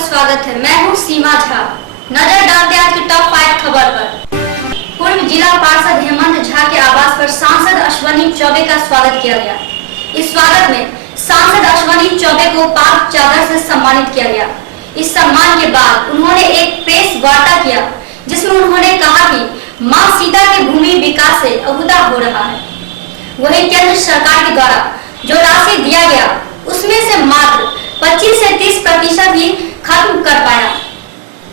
स्वागत है। मैं हूं सीमा झा। नजर डालते हैं आज की टॉप 5 खबर पर। पूर्व जिला पार्षद हेमंत झा के आवास पर सांसद अश्वनी चौबे का स्वागत किया गया। इस स्वागत में सांसद अश्वनी चौबे को पाक चादर से सम्मानित किया गया। इस सम्मान के बाद उन्होंने एक प्रेस वार्ता किया जिसमें उन्होंने कहा कि मां सीता की भूमि विकास से अहुदा हो रहा है। वहीं केंद्र सरकार के द्वारा जो राशि दिया गया उसमें से मात्र 25 से 30% ही खत्म कर पाया।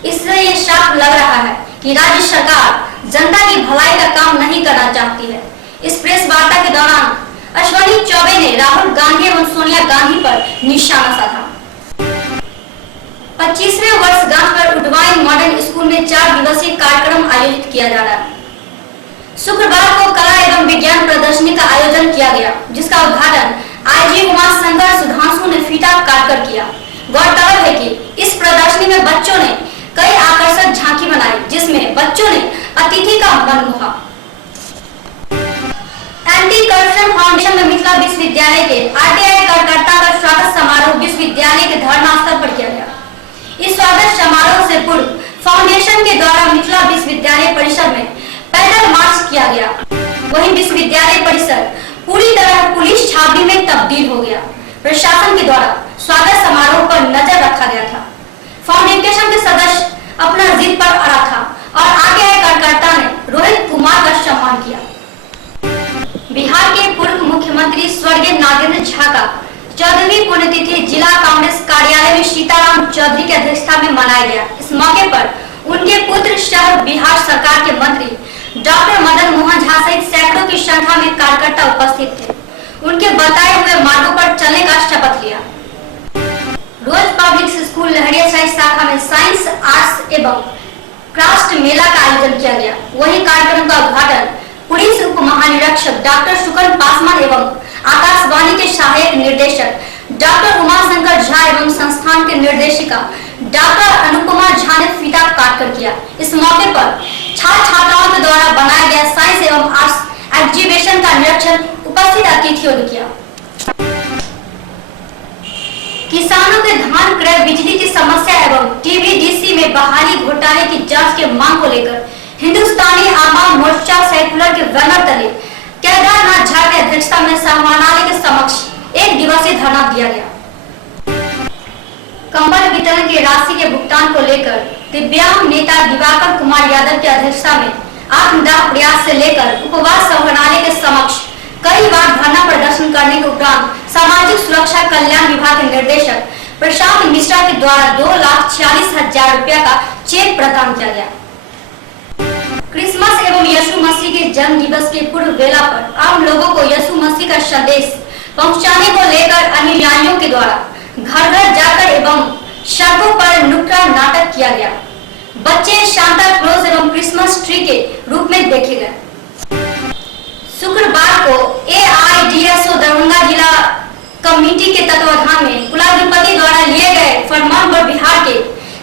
इससे ये साफ लग रहा है कि राज्य सरकार जनता की भलाई का काम नहीं करना चाहती है। इस प्रेस वार्ता के दौरान अश्वनी चौबे ने राहुल गांधी एवं सोनिया गांधी पर निशाना साधा। 25वें वर्षगांठ पर उडवाइन मॉडर्न स्कूल में 4 दिवसीय कार्यक्रम आयोजित किया जा रहा है। शुक्रवार को कला एवं विज्ञान प्रदर्शनी का आयोजन किया गया, जिसका उद्घाटन आईजी उमाशंकर सुधांशु ने फीता काटकर किया। गौरतलब है कि इस प्रदर्शनी में बच्चों ने कई आकर्षक झांकी बनाई, जिसमें बच्चों ने अतिथि का मन मोहा। एंटी करप्शन फाउंडेशन में मिथिला विश्वविद्यालय के आरटीआई कार्यकर्ता का स्वागत समारोह विश्वविद्यालय के धरना स्थल पर किया गया। इस स्वागत समारोह से पूर्व फाउंडेशन के द्वारा मिथिला विश्वविद्यालय परिसर में पैदल मार्च किया गया। वहीं विश्वविद्यालय परिसर पूरी तरह पुलिस छावनी में तब्दील हो गया। प्रशासन के द्वारा स्वागत समारोह पर नजर रखा गया था। फाउंडेशन के सदस्य अपना जिद पर अड़ा था और आगे आए कार्यकर्ता ने रोहित कुमार का सम्मान किया। बिहार के पूर्व मुख्यमंत्री स्वर्गीय नागेंद्र झा का 14वीं पुण्यतिथि जिला कांग्रेस कार्यालय में सीताराम चौधरी की अध्यक्षता में मनाया गया। इस मौके पर उनके पुत्र सह बिहार सरकार के मंत्री डॉक्टर मदन मोहन झा सहित सैकड़ों की संख्या में कार्यकर्ता उपस्थित थे। उनके बताए हुए मार्गों पर चलने का शपथ लिया। रोज पब्लिक स्कूल लहरियासराय शाखा में साइंस, आर्ट्स एवं क्राफ्ट मेला का आयोजन किया गया। वहीं कार्यक्रम का उद्घाटन पुलिस उप महानिरीक्षक डॉक्टर शुक्ल पासवान एवं आकाशवाणी के सहायक निर्देशक डॉक्टर उमाशंकर झा एवं संस्थान के निर्देशिका डॉक्टर अनुपमा झा ने फीता काटकर किया। इस मौके पर छात्र छात्राओं के द्वारा बनाया गया साइंस एवं आर्ट्स एग्जीबिशन का निरीक्षण उपस्थित अतिथियों ने किया। किसानों के धान क्रय, बिजली की समस्या एवं टीबीडीसी में बहाली घोटाले की जांच के मांग को लेकर हिंदुस्तानी आवाम मोर्चा सेकुलर के बैनर तले केदारनाथ झा की अध्यक्षता में समाहरणालय के समक्ष 1 दिवसीय धरना दिया गया। कंबल वितरण की राशि के भुगतान को लेकर दिव्यांग नेता दिवाकर कुमार यादव की अध्यक्षता में आत्मदाह प्रयास से लेकर उपवास समाहरणालय के समक्ष कई बार धरना प्रदर्शन करने के उपरांत सामाजिक सुरक्षा कल्याण विभाग के निर्देशक प्रशांत मिश्रा के द्वारा 2,46,000 रुपया का चेक प्रदान किया गया। क्रिसमस एवं यीशु मसीह के जन्म दिवस के पूर्व बेला पर आम लोगों को यीशु मसीह का संदेश पहुंचाने को लेकर अनुयायियों के द्वारा घर घर जाकर एवं सड़कों पर नुक्कड़ नाटक किया गया। बच्चे सांता क्लॉज एवं क्रिसमस ट्री के रूप में देखे गए। शुक्रवार को एआईडीएसओ दरभंगा जिला कमेटी के तत्वाधान में कुलाधिपति द्वारा लिए गए फरमान पर बिहार के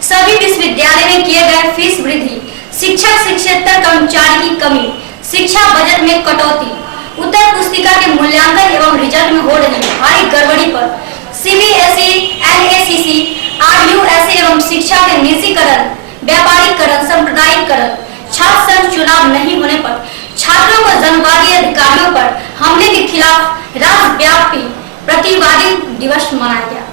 सभी विश्वविद्यालय में किए गए फीस वृद्धि, शिक्षक शिक्षेतर कर्मचारी की कमी, शिक्षा बजट में कटौती, उत्तर पुस्तिका के मूल्यांकन एवं रिजल्ट में हो रही भारी गड़बड़ी पर सीबीएसई, एनएसीसी, आरयूएसए एवं शिक्षा के निजीकरण, व्यापारीकरण, सांप्रदायिकरण, छात्र संघ चुनाव नहीं होने पर छात्रों व जनवादी अधिकारियों पर हमले के खिलाफ राज्यव्यापी प्रतिवादी दिवस मनाया गया।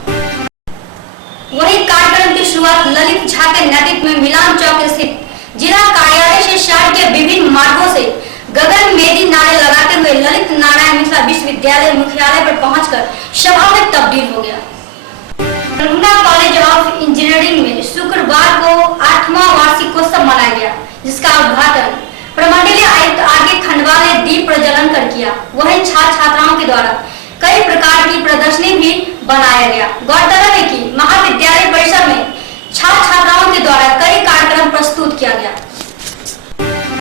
वही कार्यक्रम की शुरुआत ललित झा के नेतृत्व में मिलान चौक स्थित जिला कार्यालय से शहर के विभिन्न मार्गों से गगन मेदी नारे लगाते हुए ललित नारायण मिथिला विश्वविद्यालय मुख्यालय पर पहुंचकर सभा में तब्दील हो गया। दरभंगा कॉलेज ऑफ इंजीनियरिंग में शुक्रवार को 8वां वार्षिकोत्सव मनाया गया, जिसका उद्घाटन प्रमंडलीय आयुक्त आगे खंडवा ने दीप प्रज्वलन कर किया। वहीं छात्र छात्राओं के द्वारा कई प्रकार की प्रदर्शनी भी बनाया गया। गौरतलब है कि महाविद्यालय परिसर में छात्र छात्राओं के द्वारा कई कार्यक्रम प्रस्तुत किया गया।